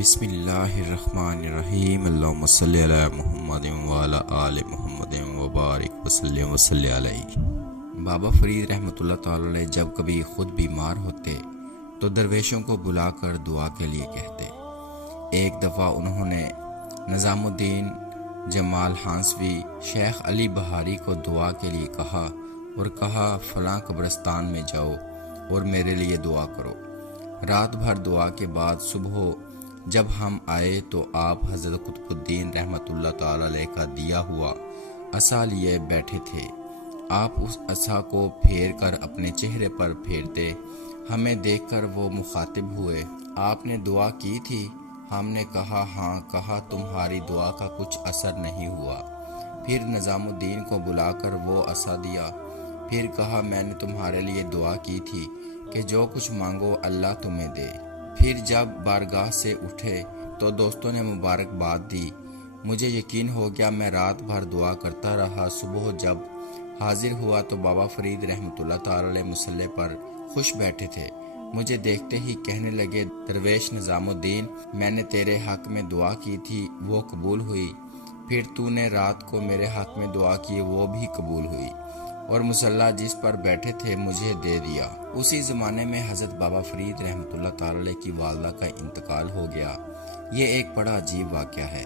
بسم اللہ الرحمن الرحیم اللہم صلی علی محمد وعلی آل محمد وبارک وسلم وصلی علیہ۔ بابا فرید رحمۃ اللہ تعالی علیہ جب کبھی خود بیمار ہوتے تو درویشوں کو بلا کر دعا کے لیے کہتے۔ ایک دفعہ انہوں نے نظام الدین جمال ہانسوی شیخ علی بہاری کو دعا کے لیے کہا اور کہا فلاں قبرستان میں جاؤ اور میرے لیے دعا کرو۔ رات بھر دعا کے بعد صبح جب ہم آئے تو آپ حضرت قطب الدین رحمۃ اللہ تعالی علیہ کا دیا ہوا عصا لیے بیٹھے تھے۔ آپ اس عصا کو پھیر کر اپنے چہرے پر پھیرتے، ہمیں دیکھ کر وہ مخاطب ہوئے، آپ نے دعا کی تھی؟ ہم نے کہا ہاں۔ کہا تمہاری دعا کا کچھ اثر نہیں ہوا۔ پھر نظام الدین کو بلا کر وہ عصا دیا، پھر کہا میں نے تمہارے لیے دعا کی تھی کہ جو کچھ مانگو اللہ تمہیں دے۔ پھر جب بارگاہ سے اٹھے تو دوستوں نے مبارکباد دی۔ مجھے یقین ہو گیا، میں رات بھر دعا کرتا رہا۔ صبح جب حاضر ہوا تو بابا فرید رحمۃ اللہ تعالی علیہ مصلی پر خوش بیٹھے تھے۔ مجھے دیکھتے ہی کہنے لگے، درویش نظام الدین، میں نے تیرے حق میں دعا کی تھی، وہ قبول ہوئی۔ پھر تو نے رات کو میرے حق میں دعا کی، وہ بھی قبول ہوئی، اور مصلی جس پر بیٹھے تھے مجھے دے دیا۔ اسی زمانے میں حضرت بابا فرید رحمۃ اللہ تعالی علیہ کی والدہ کا انتقال ہو گیا۔ یہ ایک بڑا عجیب واقعہ ہے۔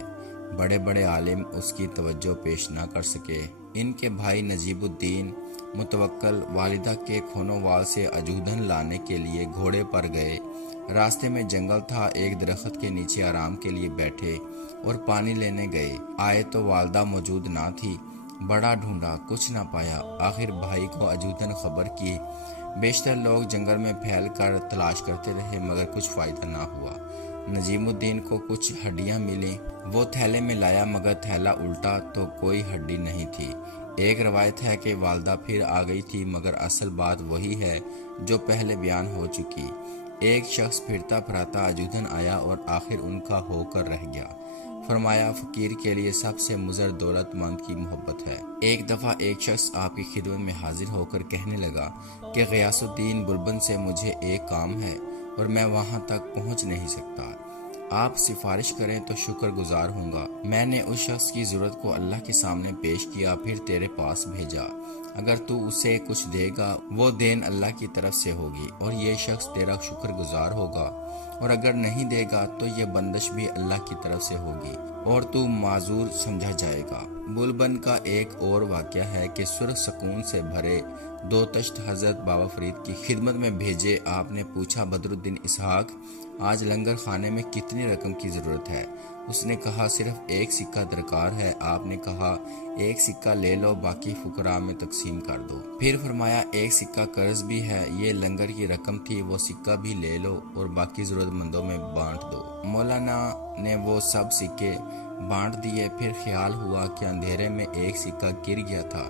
بڑے بڑے عالم اس کی توجہ پیش نہ کر سکے۔ ان کے بھائی نجیب الدین متوکل والدہ کے کھونوال سے عجودھن لانے کے لیے گھوڑے پر گئے۔ راستے میں جنگل تھا، ایک درخت کے نیچے آرام کے لیے بیٹھے اور پانی لینے گئے۔ آئے تو والدہ موجود نہ تھی۔ بڑا ڈھونڈا، کچھ نہ پایا۔ آخر بھائی کو عجودھن خبر کی۔ بیشتر لوگ جنگل میں پھیل کر تلاش کرتے رہے مگر کچھ فائدہ نہ ہوا۔ نجیم الدین کو کچھ ہڈیاں ملیں، وہ تھیلے میں لایا مگر تھیلا الٹا تو کوئی ہڈی نہیں تھی۔ ایک روایت ہے کہ والدہ پھر آ گئی تھی مگر اصل بات وہی ہے جو پہلے بیان ہو چکی۔ ایک شخص پھرتا پھراتا عجودھن آیا اور آخر ان کا ہو کر رہ گیا۔ فرمایا فقیر کے لیے سب سے مضر دولت مند کی محبت ہے۔ ایک دفعہ ایک شخص آپ کی خدمت میں حاضر ہو کر کہنے لگا کہ غیاث الدین بلبن سے مجھے ایک کام ہے اور میں وہاں تک پہنچ نہیں سکتا، آپ سفارش کریں تو شکر گزار ہوں گا۔ میں نے اس شخص کی ضرورت کو اللہ کے سامنے پیش کیا، پھر تیرے پاس بھیجا۔ اگر تو اسے کچھ دے گا وہ دین اللہ کی طرف سے ہوگی اور یہ شخص تیرا شکر گزار ہوگا، اور اگر نہیں دے گا تو یہ بندش بھی اللہ کی طرف سے ہوگی اور تو معذور سمجھا جائے گا۔ بلبن کا ایک اور واقعہ ہے کہ سرخ سکون سے بھرے 2 تشت حضرت بابا فرید کی خدمت میں بھیجے۔ آپ نے پوچھا بدر الدین اسحاق، آج لنگر خانے میں کتنی رقم کی ضرورت ہے؟ اس نے کہا صرف 1 سکہ درکار ہے۔ آپ نے کہا 1 سکہ لے لو، باقی فقراء میں تقسیم کر دو۔ پھر فرمایا 1 سکہ قرض بھی ہے، یہ لنگر کی رقم تھی، وہ سکہ بھی لے لو اور باقی ضرورت مندوں میں بانٹ دو۔ مولانا نے وہ سب سکے بانٹ دیے۔ پھر خیال ہوا کہ اندھیرے میں 1 سکہ گر گیا تھا،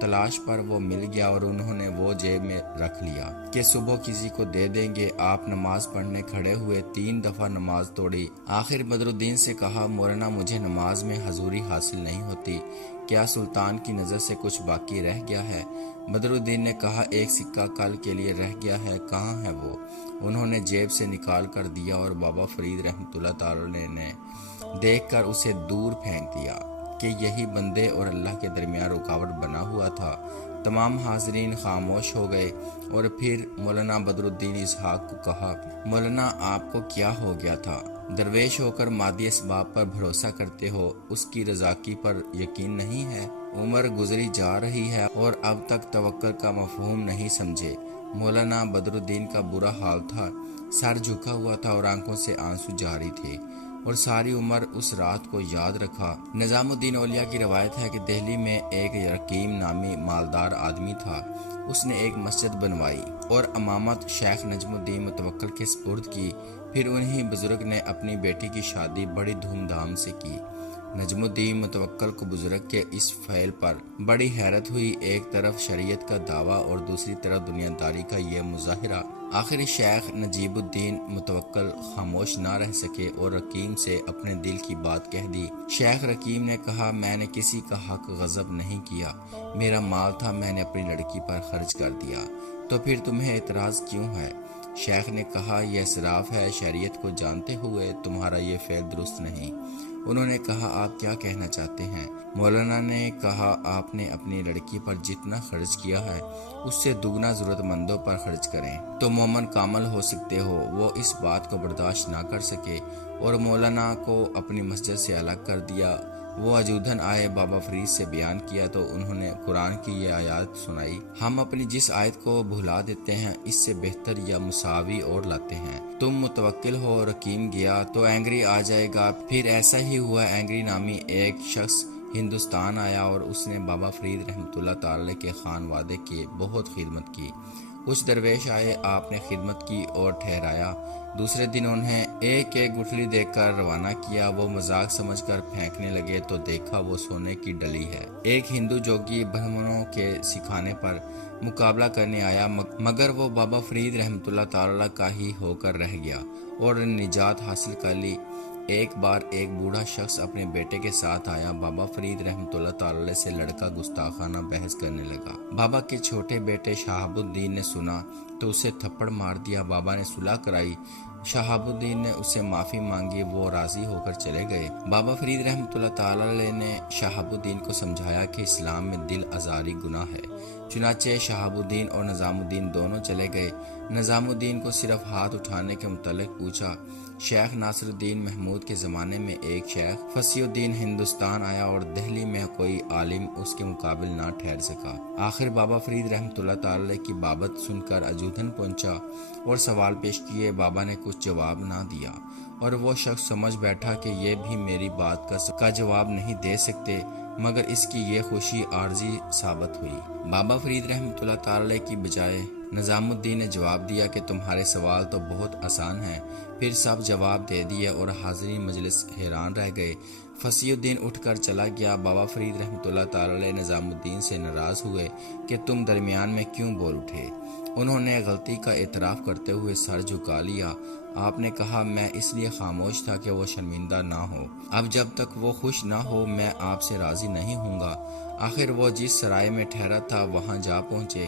تلاش پر وہ مل گیا اور انہوں نے وہ جیب میں رکھ لیا کہ صبح کسی کو دے دیں گے۔ آپ نماز پڑھنے کھڑے ہوئے، 3 دفعہ نماز توڑی۔ آخر بدر الدین سے کہا مولانا مجھے نماز میں حضوری حاصل نہیں ہوتی، کیا سلطان کی نظر سے کچھ باقی رہ گیا ہے؟ بدر الدین نے کہا 1 سکہ کل کے لیے رہ گیا ہے، کہاں ہے وہ؟ انہوں نے جیب سے نکال کر دیا اور بابا فرید رحمۃ اللہ تعالی نے دیکھ کر اسے دور پھینک دیا کہ یہی بندے اور اللہ کے درمیان رکاوٹ بنا ہوا تھا۔ تمام حاضرین خاموش ہو گئے اور پھر مولانا بدر الدین اسحاق کو کہا مولانا آپ کو کیا ہو گیا تھا؟ درویش ہو کر مادی اسباب پر بھروسہ کرتے ہو، اس کی رضاکی پر یقین نہیں ہے؟ عمر گزری جا رہی ہے اور اب تک توکل کا مفہوم نہیں سمجھے۔ مولانا بدر الدین کا برا حال تھا، سر جھکا ہوا تھا اور آنکھوں سے آنسو جاری تھے، اور ساری عمر اس رات کو یاد رکھا۔ نظام الدین اولیاء کی روایت ہے کہ دہلی میں ایک رقیم نامی مالدار آدمی تھا۔ اس نے ایک مسجد بنوائی اور امامت شیخ نجم الدین متوکل کے سپرد کی۔ پھر انہی بزرگ نے اپنی بیٹی کی شادی بڑی دھوم دھام سے کی۔ نجم الدین متوکل کو بزرگ کے اس فعل پر بڑی حیرت ہوئی، ایک طرف شریعت کا دعویٰ اور دوسری طرف دنیا داری کا یہ مظاہرہ۔ آخر شیخ نجیب الدین متوکل خاموش نہ رہ سکے اور رقیم سے اپنے دل کی بات کہہ دی۔ شیخ رقیم نے کہا میں نے کسی کا حق غصب نہیں کیا، میرا مال تھا، میں نے اپنی لڑکی پر خرچ کر دیا، تو پھر تمہیں اعتراض کیوں ہے؟ شیخ نے کہا یہ اسراف ہے، شریعت کو جانتے ہوئے تمہارا یہ فعل درست نہیں۔ انہوں نے کہا آپ کیا کہنا چاہتے ہیں؟ مولانا نے کہا آپ نے اپنی لڑکی پر جتنا خرچ کیا ہے اس سے دگنا ضرورت مندوں پر خرچ کریں تو مومن کامل ہو سکتے ہو۔ وہ اس بات کو برداشت نہ کر سکے اور مولانا کو اپنی مسجد سے الگ کر دیا۔ وہ اجودھن آئے، بابا فرید سے بیان کیا تو انہوں نے قرآن کی یہ آیات سنائی، ہم اپنی جس آیت کو بھلا دیتے ہیں اس سے بہتر یا مساوی اور لاتے ہیں۔ تم متوکل ہو، رقیم گیا تو اینگری آ جائے گا۔ پھر ایسا ہی ہوا، اینگری نامی ایک شخص ہندوستان آیا اور اس نے بابا فرید رحمۃ اللہ تعالی کے خانوادے کی بہت خدمت کی۔ کچھ درویش آئے، آپ نے خدمت کی اور ٹھہرایا۔ دوسرے دن انہیں ایک ایک گٹھلی دے کر روانہ کیا۔ وہ مذاق سمجھ کر پھینکنے لگے تو دیکھا وہ سونے کی ڈلی ہے۔ ایک ہندو جوگی برہمنوں کے سکھانے پر مقابلہ کرنے آیا، مگر وہ بابا فرید رحمۃ اللہ تعالی کا ہی ہو کر رہ گیا اور نجات حاصل کر لی۔ ایک بار ایک بوڑھا شخص اپنے بیٹے کے ساتھ آیا، بابا فرید رحمۃ اللہ تعالی سے لڑکا گستاخانہ بحث کرنے لگا۔ بابا کے چھوٹے بیٹے شہاب الدین نے سنا تو اسے تھپڑ مار دیا۔ بابا نے صلح کرائی، شہاب الدین نے اس سے معافی مانگی، وہ راضی ہو کر چلے گئے۔ بابا فرید رحمۃ اللہ تعالی نے شہاب الدین کو سمجھایا کہ اسلام میں دل آزاری گناہ ہے۔ چنانچہ شہاب الدین اور نظام الدین دونوں چلے گئے۔ نظام الدین کو صرف ہاتھ اٹھانے کے متعلق پوچھا۔ شیخ ناصر الدین محمود کے زمانے میں ایک شیخ فصیح الدین ہندوستان آیا اور دہلی میں کوئی عالم اس کے مقابل نہ ٹھہر سکا۔ آخر بابا فرید رحمۃ اللہ تعالی کی بابت سن کر اجودھن پہنچا اور سوال پیش کیے۔ بابا نے کچھ جواب نہ دیا اور وہ شخص سمجھ بیٹھا کہ یہ بھی میری بات کا جواب نہیں دے سکتے، مگر اس کی یہ خوشی عارضی ثابت ہوئی۔ بابا فرید رحمۃ اللہ تعالی کی بجائے نظام الدین نے جواب دیا کہ تمہارے سوال تو بہت آسان ہیں۔ پھر سب جواب دے دیے اور حاضرین مجلس حیران رہ گئے۔ فصیح الدین اٹھ کر چلا گیا۔ بابا فرید رحمۃ اللہ تعالی نظام الدین سے ناراض ہوئے کہ تم درمیان میں کیوں بول اٹھے؟ انہوں نے غلطی کا اعتراف کرتے ہوئے سر جھکا لیا۔ آپ نے کہا میں اس لیے خاموش تھا کہ وہ شرمندہ نہ ہو۔ اب جب تک وہ خوش نہ ہو میں آپ سے راضی نہیں ہوں گا۔ آخر وہ جس سرائے میں ٹھہرا تھا وہاں جا پہنچے۔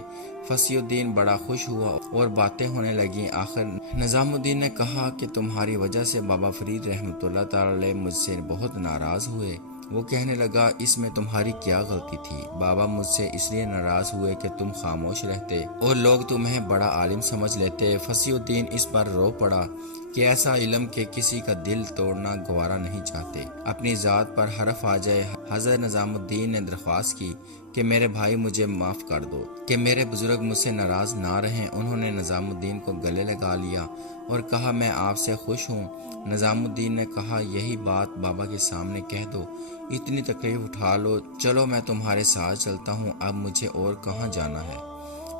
فصیح الدین بڑا خوش ہوا اور باتیں ہونے لگیں۔ آخر نظام الدین نے کہا کہ تمہاری وجہ سے بابا فرید رحمۃ اللہ تعالی مجھ سے بہت ناراض ہوئے۔ وہ کہنے لگا اس میں تمہاری کیا غلطی تھی؟ بابا مجھ سے اس لیے ناراض ہوئے کہ تم خاموش رہتے اور لوگ تمہیں بڑا عالم سمجھ لیتے۔ فصیح الدین اس پر رو پڑا کہ ایسا علم کہ کسی کا دل توڑنا گوارا نہیں چاہتے، اپنی ذات پر حرف آ جائے۔ حضرت نظام الدین نے درخواست کی کہ میرے بھائی مجھے معاف کر دو، کہ میرے بزرگ مجھ سے ناراض نہ رہیں۔ انہوں نے نظام الدین کو گلے لگا لیا اور کہا میں آپ سے خوش ہوں۔ نظام الدین نے کہا یہی بات بابا کے سامنے کہہ دو، اتنی تکلیف اٹھا لو، چلو میں تمہارے ساتھ چلتا ہوں، اب مجھے اور کہاں جانا ہے؟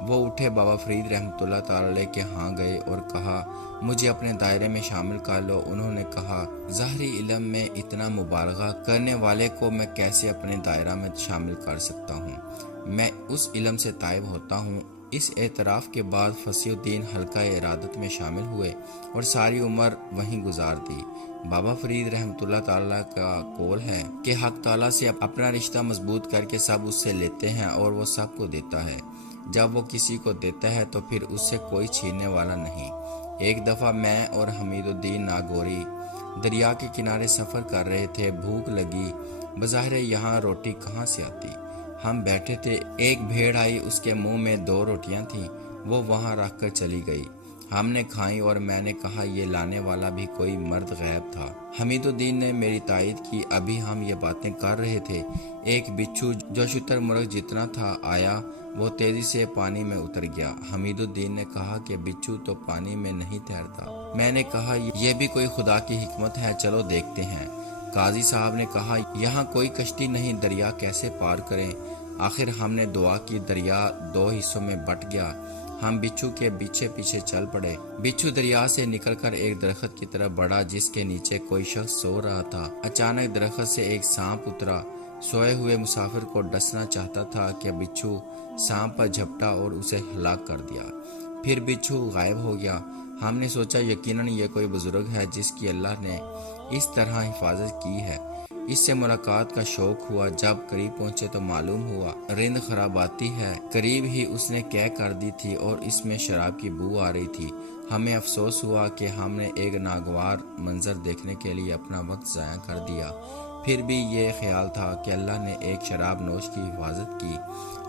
وہ اٹھے، بابا فرید رحمۃ اللہ تعالی کے ہاں گئے اور کہا مجھے اپنے دائرے میں شامل کر لو۔ انہوں نے کہا ظاہری علم میں اتنا مبالغہ کرنے والے کو میں کیسے اپنے دائرہ میں شامل کر سکتا ہوں؟ میں اس علم سے تائب ہوتا ہوں۔ اس اعتراف کے بعد فصیح الدین حلقہ ارادت میں شامل ہوئے اور ساری عمر وہیں گزار دی۔ بابا فرید رحمۃ اللہ تعالی کا قول ہے کہ حق تعالی سے اپنا رشتہ مضبوط کر کے سب اس سے لیتے ہیں اور وہ سب کو دیتا ہے۔ جب وہ کسی کو دیتا ہے تو پھر اس سے کوئی چھیننے والا نہیں۔ ایک دفعہ میں اور حمید الدین ناگوری دریا کے کنارے سفر کر رہے تھے۔ بھوک لگی، بظاہر یہاں روٹی کہاں سے آتی؟ ہم بیٹھے تھے، ایک بھیڑ آئی، اس کے منہ میں 2 روٹیاں تھیں، وہ وہاں رکھ کر چلی گئی۔ ہم نے کھائیں اور میں نے کہا یہ لانے والا بھی کوئی مرد غیب تھا۔ حمید الدین نے میری تائید کی۔ ابھی ہم یہ باتیں کر رہے تھے، ایک بچھو جو شتر مرغ جتنا تھا آیا، وہ تیزی سے پانی میں اتر گیا۔ حمید الدین نے کہا کہ بچھو تو پانی میں نہیں تیرتا۔ میں نے کہا یہ بھی کوئی خدا کی حکمت ہے، چلو دیکھتے ہیں۔ قاضی صاحب نے کہا یہاں کوئی کشتی نہیں، دریا کیسے پار کریں؟ آخر ہم نے دعا کی، دریا 2 حصوں میں بٹ گیا۔ ہم بچھو کے پیچھے پیچھے چل پڑے۔ بچھو دریا سے نکل کر ایک درخت کی طرف بڑھا جس کے نیچے کوئی شخص سو رہا تھا۔ اچانک درخت سے ایک سانپ اترا، سوئے ہوئے مسافر کو ڈسنا چاہتا تھا کہ بچھو سانپ پر جھپٹا اور اسے ہلاک کر دیا۔ پھر بچھو غائب ہو گیا۔ ہم نے سوچا یقیناً یہ کوئی بزرگ ہے جس کی اللہ نے اس طرح حفاظت کی ہے۔ اس سے ملاقات کا شوق ہوا۔ جب قریب پہنچے تو معلوم ہوا رند خراباتی ہے، قریب ہی اس نے قے کر دی تھی اور اس میں شراب کی بو آ رہی تھی۔ ہمیں افسوس ہوا کہ ہم نے ایک ناگوار منظر دیکھنے کے لیے اپنا وقت ضائع کر دیا۔ پھر بھی یہ خیال تھا کہ اللہ نے ایک شراب نوش کی حفاظت کی۔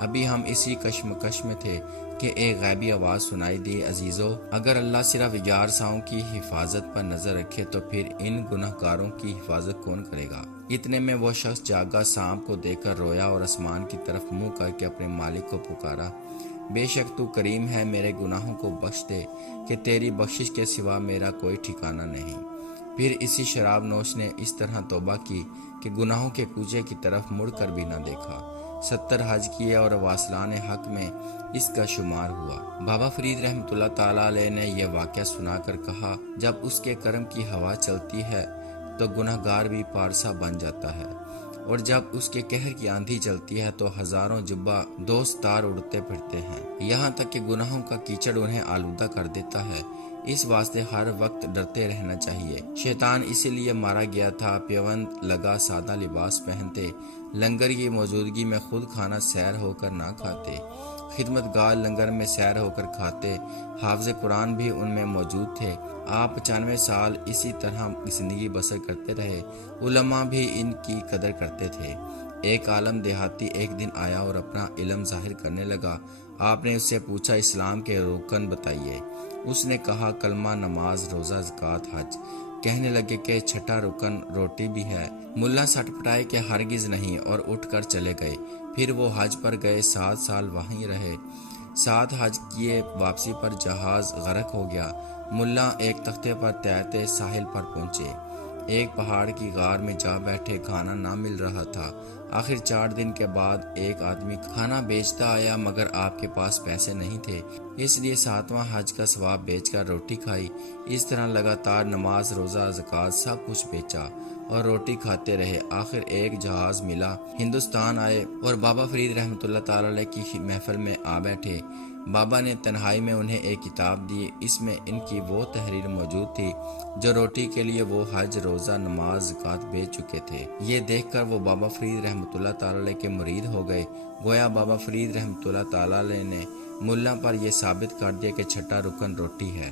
ابھی ہم اسی کشمکش میں تھے کہ ایک غیبی آواز سنائی دی، عزیزو، اگر اللہ صرف 1100 کی حفاظت پر نظر رکھے تو پھر ان گناہ گاروں کی حفاظت کون کرے گا؟ اتنے میں وہ شخص جاگا، سانپ کو دیکھ کر رویا اور آسمان کی طرف منہ کر کے اپنے مالک کو پکارا، بے شک تو کریم ہے، میرے گناہوں کو بخش دے کہ تیری بخشش کے سوا میرا کوئی ٹھکانہ نہیں۔ پھر اسی شراب نوش نے اس طرح توبہ کی کہ گناہوں کے کوچے کی طرف مڑ کر بھی نہ دیکھا۔ 70 حج کیے اور واصلان حق میں اس کا شمار ہوا۔ بابا فرید رحمۃ اللہ تعالیٰ علیہ نے یہ واقعہ سنا کر کہا، جب اس کے کرم کی ہوا چلتی ہے تو گناہ گار بھی پارسا بن جاتا ہے، اور جب اس کے قہر کی آندھی چلتی ہے تو ہزاروں جبہ دوست تار اڑتے پھرتے ہیں، یہاں تک کہ گناہوں کا کیچڑ انہیں آلودہ کر دیتا ہے۔ اس واسطے ہر وقت ڈرتے رہنا چاہیے۔ شیطان اسی لیے مارا گیا تھا، پیوند لگا سادہ لباس پہنتے، لنگر کی موجودگی میں خود کھانا سیر ہو کر نہ کھاتے، خدمت گار لنگر میں سیر ہو کر کھاتے، حافظ قرآن بھی ان میں موجود تھے۔ آپ 95 سال اسی طرح زندگی بسر کرتے رہے، علماء بھی ان کی قدر کرتے تھے۔ ایک عالم دیہاتی ایک دن آیا اور اپنا علم ظاہر کرنے لگا۔ آپ نے اس سے پوچھا، اسلام کے رکن بتائیے۔ اس نے کہا، کلمہ، نماز، روزہ، زکوٰۃ، حج۔ کہنے لگے کہ چھٹا رکن روٹی بھی ہے۔ ملا سٹ پٹائے کہ ہرگز نہیں، اور اٹھ کر چلے گئے۔ پھر وہ حج پر گئے، 7 سال وہیں رہے۔ 7 حج کیے، واپسی پر جہاز غرق ہو گیا۔ ملا ایک تختے پر تیرتے ساحل پر پہنچے، ایک پہاڑ کی غار میں جا بیٹھے، کھانا نہ مل رہا تھا۔ آخر 4 دن کے بعد ایک آدمی کھانا بیچتا آیا، مگر آپ کے پاس پیسے نہیں تھے، اس لیے 7واں حج کا ثواب بیچ کر روٹی کھائی۔ اس طرح لگاتار نماز، روزہ، زکوٰۃ سب کچھ بیچا اور روٹی کھاتے رہے۔ آخر ایک جہاز ملا، ہندوستان آئے اور بابا فرید رحمۃ اللہ تعالیٰ علیہ کی محفل میں آ بیٹھے۔ بابا نے تنہائی میں انہیں ایک کتاب دی، اس میں ان کی وہ تحریر موجود تھی جو روٹی کے لیے وہ حج، روزہ، نماز، زکوٰۃ بیچ چکے تھے۔ یہ دیکھ کر وہ بابا فرید رحمۃ اللہ تعالیٰ علیہ کے مرید ہو گئے۔ گویا بابا فرید رحمۃ اللہ تعالیٰ علیہ نے ملا پر یہ ثابت کر دیا کہ چھٹا رکن روٹی ہے۔